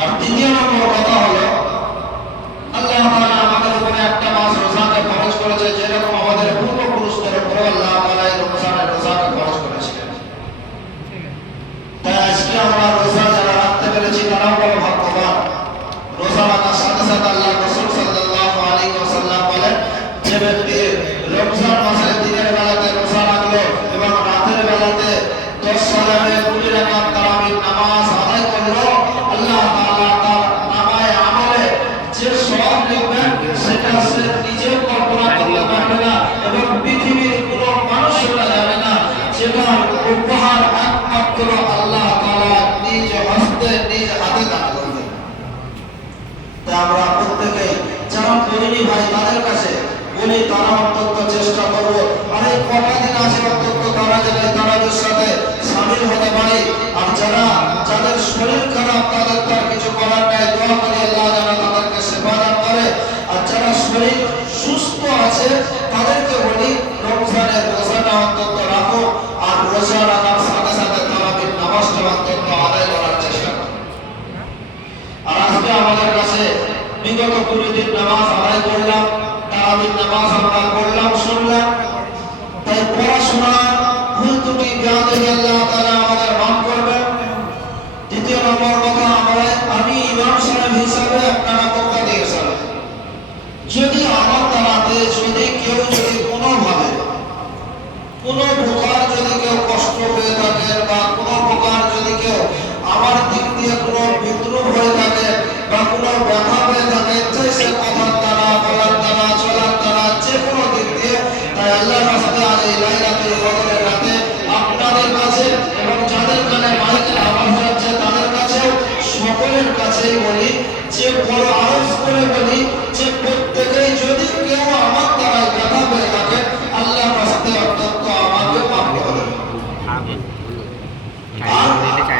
আর দ্বিতীয় নম্বর কথা হলো আল্লাহ তাআলা আমাদের উপরে একটা মাস রোজাকে ফরজ করেছে, যেরকম আমাদের পূর্বপুরুষদের উপরে আল্লাহ তাআলা এই রোজাকে ফরজ করেছিলেন। তাই আজকে আমরা রোজা যারা রাখতে পেরেছি তারাও বড় ভাগ্যবান। রোজা রাখার সাথে সাথে আল্লাহ রাসূল সাল্লাল্লাহু আলাইহি ওয়াসাল্লাম বলেন, যে ব্যক্তি রমজান মাসের দিনের বেলাতে রোজা রাখলো এবং রাতের বেলাতে 10 সালামে 2 রাকাত তারাবির নামাজ আদায় করলো, আল্লাহ তাআলা তার নামায়ে আমলে যে সওয়াব লিখবেন সেটা সে নিজেও কল্পনা করতে পারবে না এবং পৃথিবীর কোনো মানুষ সেটা জানে না। যেটা উপহার একমাত্র আল্লাহ তাআলা নিজ হস্তে নিজ হাতে দান করবেন। তাই আমরা প্রত্যেকেই যারা করিনি ভাই তাদের কাছে বলি, তারা অন্তত চেষ্টা করবো আর এই কটা দিন আছে অন্তত তারা যেন তারাদের সাথে সামিল হতে পারে। আর যাদের শরীর খারাপ তাদের তো আর কিছু করার নাই, দোয়া করি আল্লাহ যেন তাদেরকে সেবা দান করে। আর যারা শরীর সুস্থ আছে তাদেরকে বলি রমজানের রোজাটা অন্তত রাখো, আর রোজা রাখার সাথে সাথে তারাবির নামাজটা অন্তত আদায় করার চেষ্টা করো। আর আজকে আমাদের কাছে বিগত 20 দিন নামাজ আদায় করলাম, তারাবির নামাজ আমরা পড়লাম শুনলাম। তাই পড়াশোনা ভুল ত্রুটি বেয়াদবি আল্লাহ তাআলা আমাদের মাফ করবেন। দ্বিতীয় নম্বর কথা, আমি ইমাম সাহেব হিসাবে আপনারা কথা দিয়েছেন, যদি আমার দ্বারাতে যদি কেউ যদি কোনোভাবে কোনো প্রকার যদি কেউ কষ্ট পেয়ে থাকেন বা কোনো প্রকার যদি কেউ আমার দিক দিয়ে কোনো বিদ্রুপ হয়ে থাকে বা কোনো ব্যথা পেয়ে থাকে, সে কথার দ্বারা বলার দ্বারা চলার দ্বারা যে কোনো দিক দিয়ে, তাই আল্লাহর রাস্তে আজ এই লাইলাতুল কদরের রাতে আপনাদের কাছে এবং যাদের কানে মাইকের আওয়াজ যাচ্ছে তাদের কাছেও সকলের কাছেই বলি, যে বড় আওয়াজ করে বলি